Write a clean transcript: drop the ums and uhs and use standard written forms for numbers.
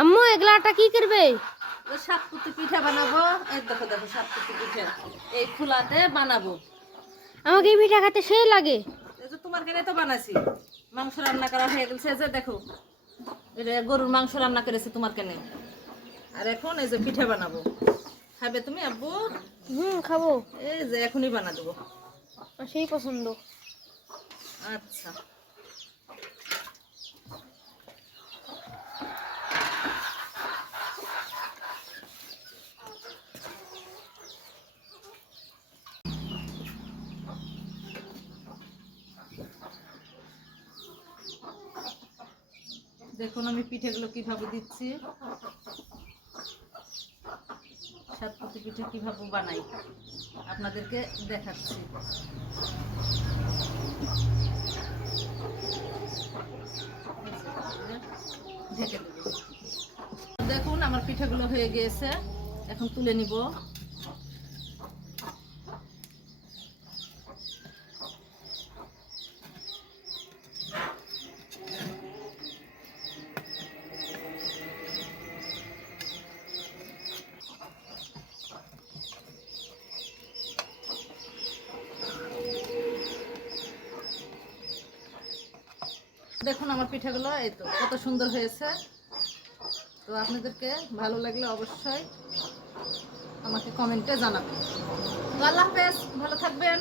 আম্মু এগুলাটা কি করবে? ওই সাতপুতি পিঠা বানাবো। এই দেখো দেখো সাতপুতি পিঠা এই ফুলাতে বানাবো। আমাকে এই পিঠা খেতে সেই লাগে। এই যে তোমার কেনে তো বানাইছি, মাংস রান্না করা হয়ে গেছে। যে দেখো এটা গরুর মাংস রান্না করেছে তোমার কেনে। আর এখন এই যে পিঠা বানাবো। খাবে তুমি আব্বু? খাবো। এই যে এখনই বানা দেবো। সেই পছন্দ। আচ্ছা দেখুন আমি পিঠেগুলো কিভাবে দিচ্ছি। সাতপুতি পিঠে কিভাবে বানাই আপনাদেরকে দেখাচ্ছি। ঢেকে দেব। দেখুন আমার পিঠাগুলো হয়ে গিয়েছে, এখন তুলে নিব। দেখুন আমার পিঠাগুলো এই তো কত সুন্দর হয়েছে। তো আপনাদেরকে ভালো লাগলে অবশ্যই আমাকে কমেন্টে জানাবেন। তো আল্লাহ হাফেজ, ভালো থাকবেন।